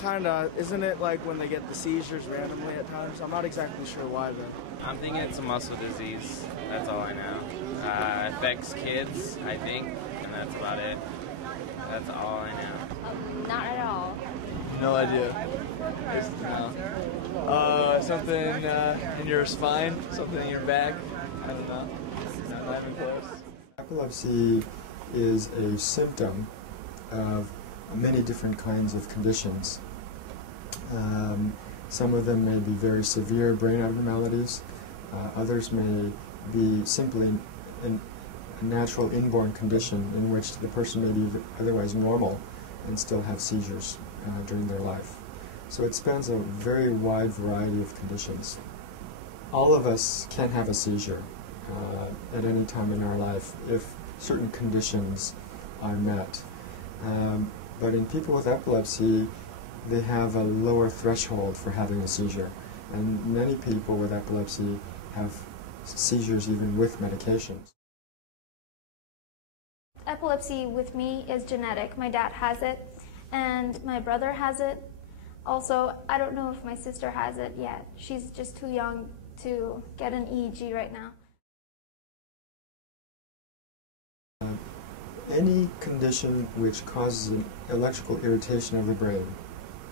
Kinda. Isn't it like when they get the seizures randomly at times? I'm not exactly sure why though. I'm thinking it's a muscle disease. That's all I know. Affects kids, I think, and that's about it. That's all I know. Not at all. No idea. No. Something in your spine, something in your back. I don't know. Not even close. Epilepsy is a symptom of many different kinds of conditions. Some of them may be very severe brain abnormalities. Others may be simply a natural inborn condition in which the person may be otherwise normal and still have seizures during their life. So it spans a very wide variety of conditions. All of us can have a seizure at any time in our life if certain conditions are met. But in people with epilepsy, they have a lower threshold for having a seizure. And many people with epilepsy have seizures even with medications. Epilepsy with me is genetic. My dad has it, and my brother has it. Also, I don't know if my sister has it yet. She's just too young to get an EEG right now. Any condition which causes an electrical irritation of the brain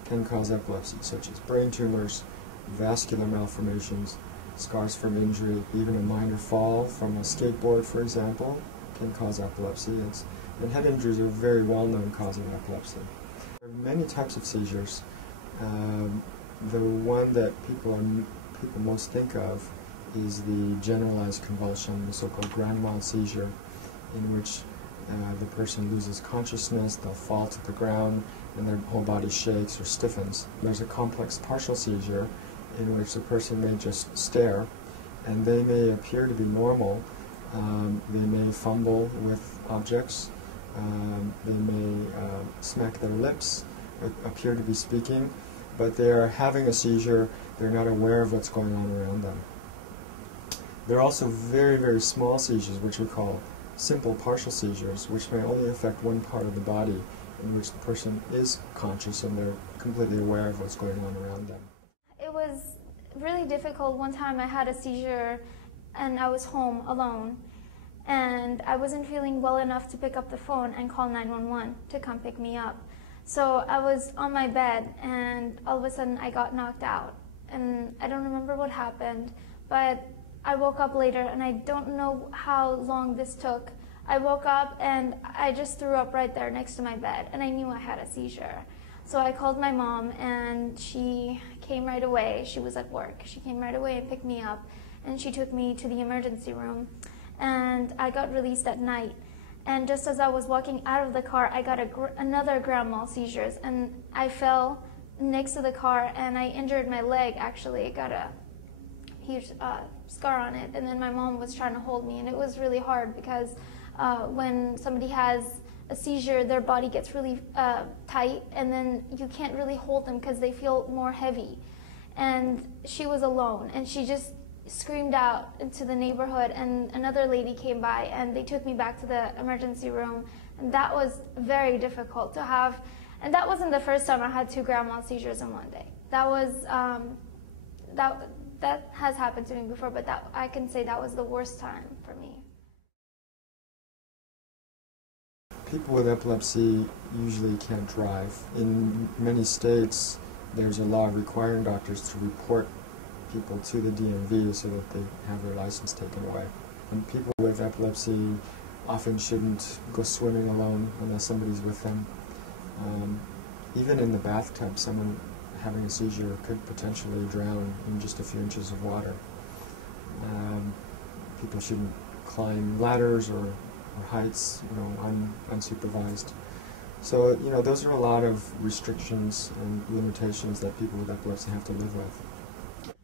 can cause epilepsy, such as brain tumors, vascular malformations, scars from injury, even a minor fall from a skateboard, for example, can cause epilepsy. And head injuries are a very well-known cause of epilepsy. There are many types of seizures. The one that people most think of is the generalized convulsion, the so-called grand mal seizure, in which the person loses consciousness, they'll fall to the ground, and their whole body shakes or stiffens. There's a complex partial seizure in which the person may just stare, and they may appear to be normal. They may fumble with objects, they may smack their lips, appear to be speaking, but they are having a seizure, they're not aware of what's going on around them. There are also very, very small seizures, which we call simple partial seizures, which may only affect one part of the body, in which the person is conscious and they're completely aware of what's going on around them. It was really difficult. One time I had a seizure and I was home alone, and I wasn't feeling well enough to pick up the phone and call 911 to come pick me up. So I was on my bed, and all of a sudden I got knocked out, and I don't remember what happened, but I woke up later, and I don't know how long this took. I woke up and I just threw up right there next to my bed, and I knew I had a seizure. So I called my mom, and she came right away. She was at work. She came right away and picked me up, and she took me to the emergency room, and I got released at night. And just as I was walking out of the car, I got another grand mal seizures, and I fell next to the car, and I injured my leg, actually. I got a huge scar on it, and then my mom was trying to hold me, and it was really hard because when somebody has a seizure, their body gets really tight, and then you can't really hold them because they feel more heavy. And she was alone, and she just screamed out into the neighborhood, and another lady came by, and they took me back to the emergency room, and that was very difficult to have. And that wasn't the first time I had 2 grand mal seizures in one day. That was that has happened to me before, but I can say that was the worst time for me. People with epilepsy usually can't drive. In many states, there's a law requiring doctors to report people to the DMV so that they have their license taken away. And people with epilepsy often shouldn't go swimming alone unless somebody's with them. Even in the bathtub, someone having a seizure could potentially drown in just a few inches of water. People shouldn't climb ladders or heights, unsupervised. So, those are a lot of restrictions and limitations that people with epilepsy have to live with.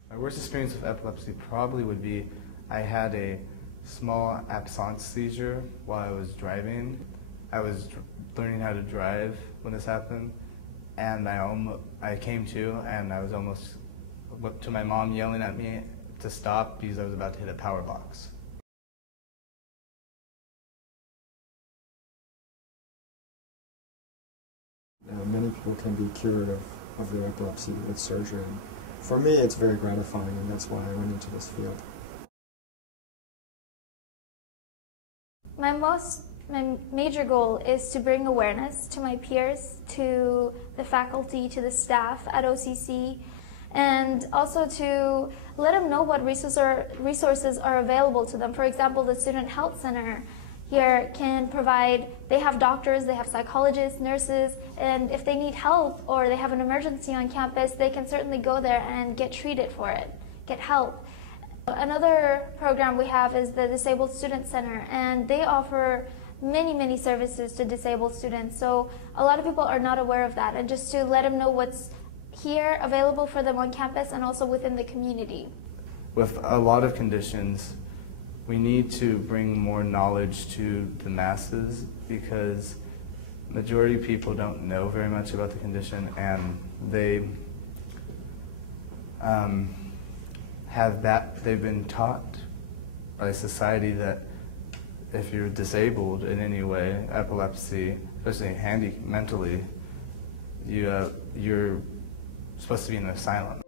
My worst experience with epilepsy probably would be I had a small absence seizure while I was driving. I was learning how to drive when this happened, and I came to, and I was almost to my mom yelling at me to stop because I was about to hit a power box. Many people can be cured of of their epilepsy with surgery. And for me, it's very gratifying, and that's why I went into this field. My major goal is to bring awareness to my peers, to the faculty, to the staff at OCC, and also to let them know what resources are available to them. For example, the Student Health Center here can provide, they have doctors, they have psychologists, nurses, and if they need help or they have an emergency on campus, they can certainly go there and get treated for it, get help. Another program we have is the Disabled Student Center, and they offer many services to disabled students. So a lot of people are not aware of that, and just to let them know what's here available for them on campus and also within the community. With a lot of conditions, we need to bring more knowledge to the masses because majority of people don't know very much about the condition, and they they've been taught by society that if you're disabled in any way, epilepsy, especially mentally, you're supposed to be in an asylum.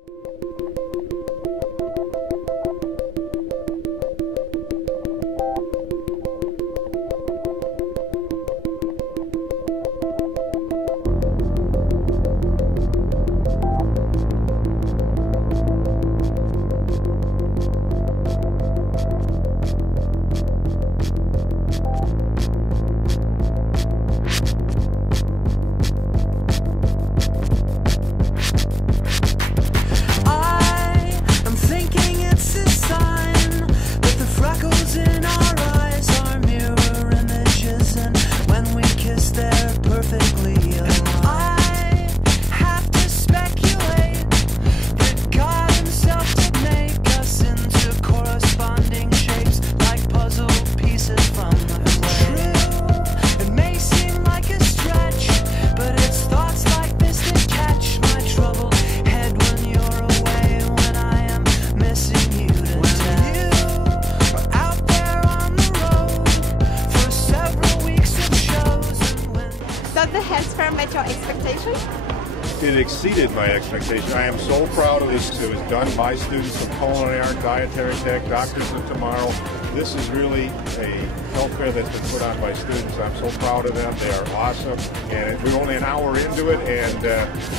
Does the health fair met your expectations? It exceeded my expectations. I am so proud of this. It was done by students from culinary art, dietary tech, doctors of tomorrow. This is really a health fair that's been put on by students. I'm so proud of them. They are awesome. And we're only an hour into it, and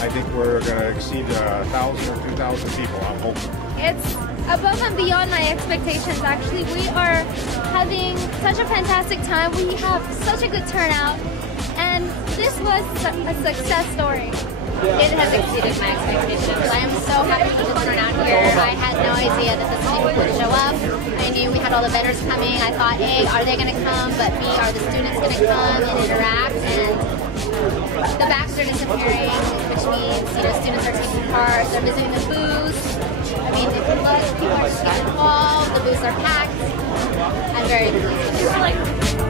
I think we're going to exceed 1,000 or 2,000 people, I'm hoping. It's above and beyond my expectations, actually. We are having such a fantastic time. We have such a good turnout, and this was a success story. It has exceeded my expectations. I am so happy for the turnout here. I had no idea that this many people would show up. I knew we had all the vendors coming. I thought, A, are they going to come? But B, are the students going to come and interact? And the backs are disappearing, which means, students are taking part. They're visiting the booths. I mean, if you look, people are just getting involved. The booths are packed. I'm very pleased.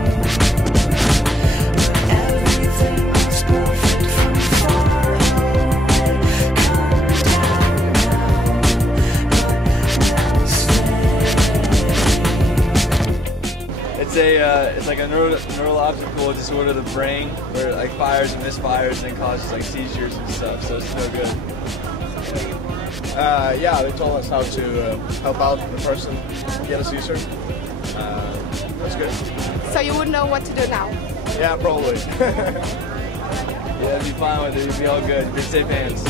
It's like a neurological disorder of the brain where it like fires and misfires and then causes like seizures and stuff, so it's no good. Yeah, they told us how to help out the person get a seizure. That's good. So you would know what to do now? Yeah, probably. Yeah, it'd be fine with it. It'd be all good. Good safe hands.